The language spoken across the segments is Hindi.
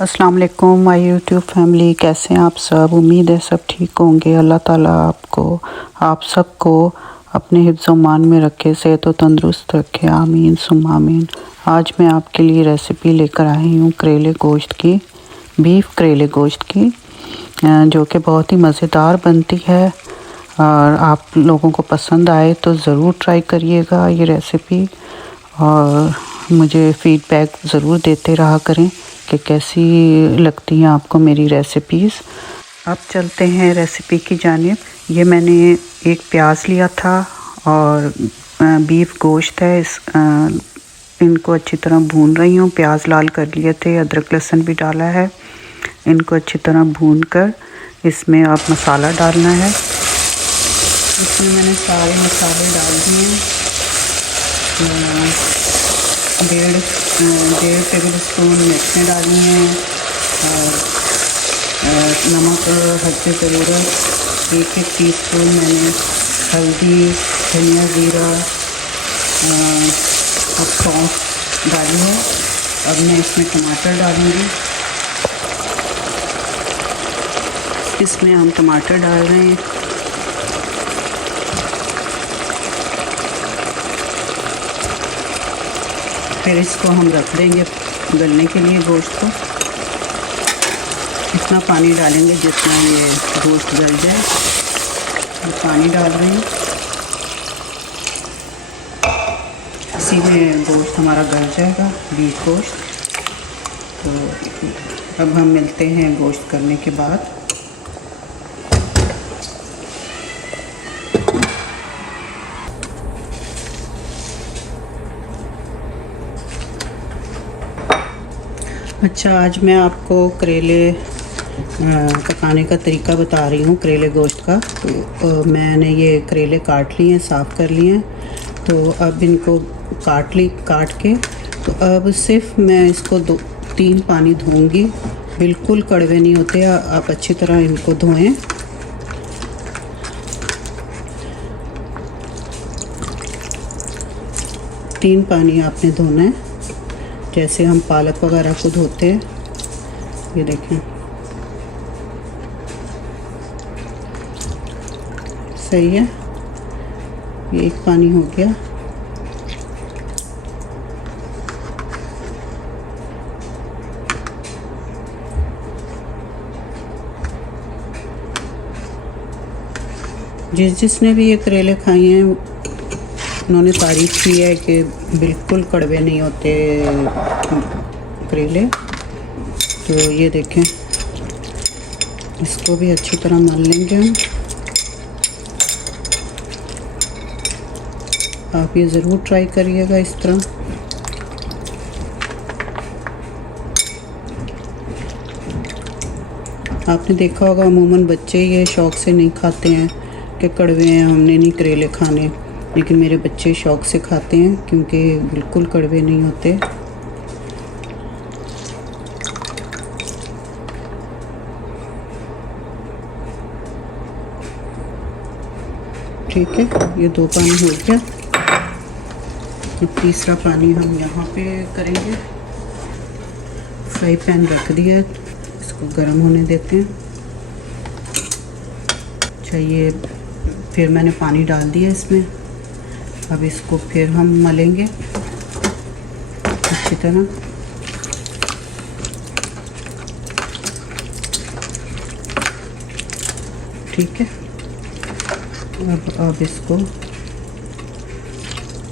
अस्सलाम वालेकुम माय यूट्यूब फैमिली, कैसे हैं आप सब। उम्मीद है सब ठीक होंगे। अल्लाह ताला आप सबको अपने हिफ्ज़-ओ-मान में रखे, सेहत व तंदुरुस्त रखे, आमीन सुम्मा आमीन। आज मैं आपके लिए रेसिपी लेकर आई हूँ करेले गोश्त की, बीफ करेले गोश्त की, जो कि बहुत ही मज़ेदार बनती है और आप लोगों को पसंद आए तो ज़रूर ट्राई करिएगा ये रेसिपी और मुझे फ़ीडबैक ज़रूर देते रहा करें कि कैसी लगती हैं आपको मेरी रेसिपीज़। अब चलते हैं रेसिपी की जानिब। ये मैंने एक प्याज लिया था और बीफ गोश्त है, इनको अच्छी तरह भून रही हूँ। प्याज लाल कर लिए थे, अदरक लहसुन भी डाला है। इनको अच्छी तरह भून कर इसमें आप मसाला डालना है। इसमें मैंने सारे मसाले डाल दिए हैं। डेढ़ टेबल स्पून मिर्चें डाली हैं और नमक हल्के ज़रूरत, एक टीस्पून मैंने हल्दी, धनिया ज़ीरा और सौंफ डाली है। अब मैं इसमें टमाटर डालूँगी। इसमें हम टमाटर डाल रहे हैं। फिर इसको हम रख देंगे गलने के लिए गोश्त को। इतना पानी डालेंगे जितना ये गोश्त गल जाए। तो पानी डाल रहे हैं, इसी में गोश्त हमारा गल जाएगा, बीफ गोश्त। तो अब हम मिलते हैं गोश्त करने के बाद। अच्छा, आज मैं आपको करेले पकाने का तरीका बता रही हूँ, करेले गोश्त का। तो मैंने ये करेले काट लिए हैं, साफ़ कर लिए हैं। तो अब इनको काट के तो अब सिर्फ मैं इसको 2-3 पानी धोऊंगी। बिल्कुल कड़वे नहीं होते, आप अच्छी तरह इनको धोएं। तीन पानी आपने धोना है, जैसे हम पालक वगैरह को धोते हैं। ये देखें, सही है। ये एक पानी हो गया। जिसने भी ये करेले खाए हैं उन्होंने तारीफ़ की है कि बिल्कुल कड़वे नहीं होते करेले। तो ये देखें, इसको भी अच्छी तरह मल लेंगे हम। आप ये ज़रूर ट्राई करिएगा इस तरह। आपने देखा होगा अमूमन बच्चे ये शौक़ से नहीं खाते हैं कि कड़वे हैं, हमने नहीं करेले खाने, लेकिन मेरे बच्चे शौक़ से खाते हैं क्योंकि बिल्कुल कड़वे नहीं होते। ठीक है, ये 2 पानी हो गया। अब तीसरा पानी हम यहाँ पे करेंगे। फ्राई पैन रख दिया है, इसको गर्म होने देते हैं। अच्छा, ये फिर मैंने पानी डाल दिया इसमें। अब इसको फिर हम मलेंगे अच्छी तरह। ठीक है, अब इसको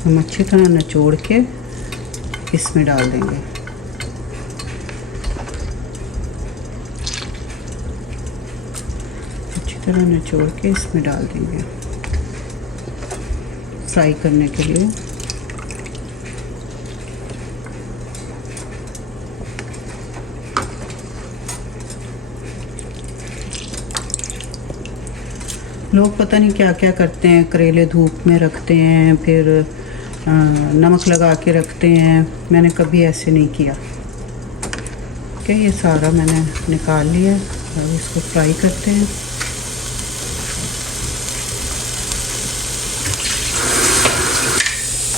हम अच्छी तरह निचोड़ के इसमें डाल देंगे। अच्छी तरह निचोड़ के इसमें डाल देंगे फ्राई करने के लिए। लोग पता नहीं क्या क्या करते हैं, करेले धूप में रखते हैं, फिर नमक लगा के रखते हैं। मैंने कभी ऐसे नहीं किया। ओके, ये सारा मैंने निकाल लिया। अब इसको फ्राई करते हैं।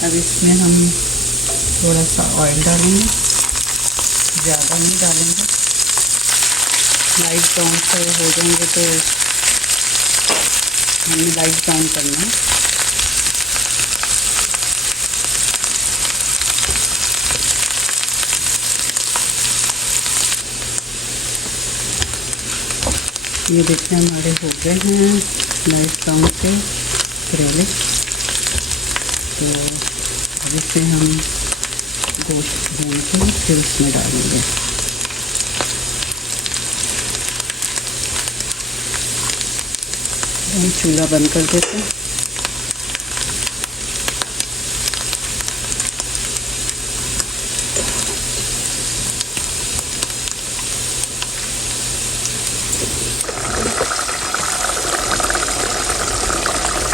अब इसमें हम थोड़ा सा ऑयल डालेंगे, ज़्यादा नहीं डालेंगे। लाइट ब्राउन से हो जाएंगे तो हमने लाइट ब्राउन करना है। ये देखिए हमारे हो गए हैं लाइट ब्राउन से करेले। तो अब इसे हम गोश्त भून के फिर उसमें डालेंगे। हम चूल्हा बंद कर देते हैं।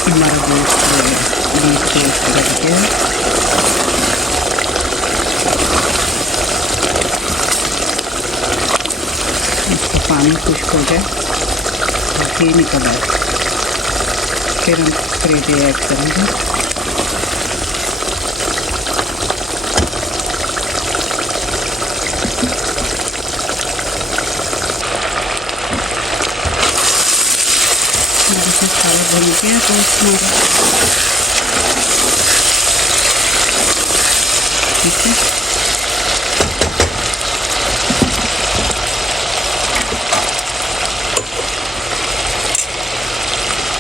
हमारा गोश्त रख के इसका पानी खुश्क हो जाए और घी निकल आए, फिर हम करेले ऐड करेंगे। सारे भून गया तो उसमें ठीक है।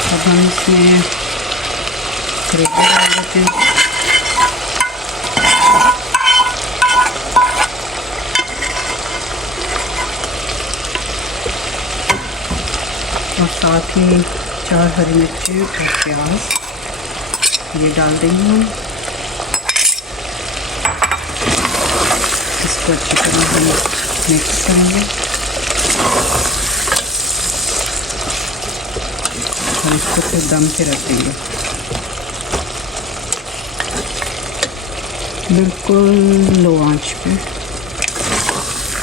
अब हम इसमें करेले डाल देते हैं। और साथ ही 4 हरी मिर्ची और प्याज ये डाल देंगे हम। इसको अच्छी तरह हम मिक्स करेंगे। हम इसको फिर दम पे रख देंगे, बिल्कुल लो आंच पे,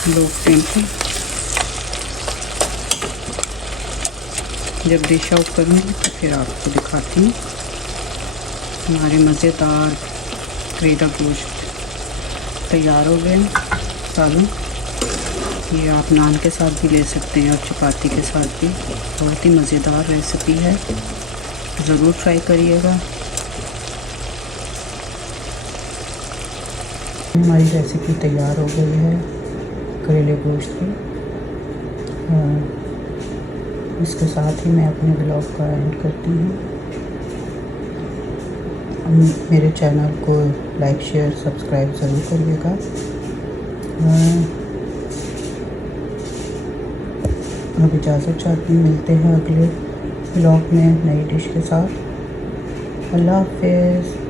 लो फ्लेम पे। जब डिश आउट करूँगी तो फिर आपको दिखाती हूँ। हमारे मज़ेदार करेला गोश्त तैयार हो गए सालों। ये आप नान के साथ भी ले सकते हैं और चपाती के साथ भी। बहुत ही मज़ेदार रेसिपी है, ज़रूर ट्राई करिएगा। हमारी रेसिपी तैयार हो गई है करेले गोश्त की। इसके साथ ही मैं अपने ब्लॉग का एंड करती हूँ। मेरे चैनल को लाइक शेयर सब्सक्राइब ज़रूर करिएगा। अब इजाज़त चाहती हूँ, मिलते हैं अगले ब्लॉग में नई डिश के साथ। अल्लाह हाफ़िज़।